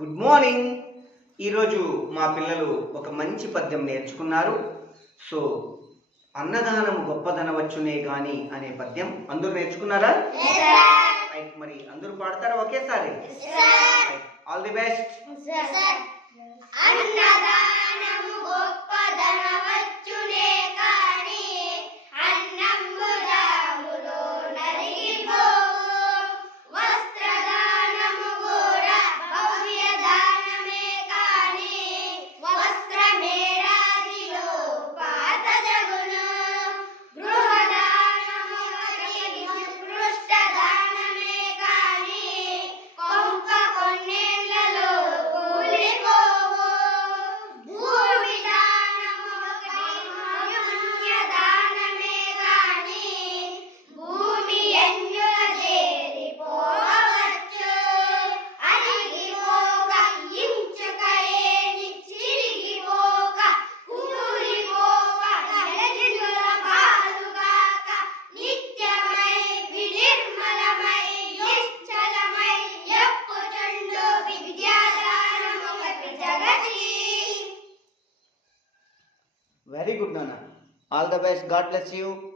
Good morning. ఈరోజు మా పిల్లలు ఒక మంచి పద్యం నేర్చుకున్నారు. సో అన్నదానం గొప్పదనవచ్చునే గాని అనే పద్యం అందరూ నేర్చుకున్నారా? మరి అందరూ పాడతారా ఒకేసారి? All the best Very good, Nana. All the best. God bless you.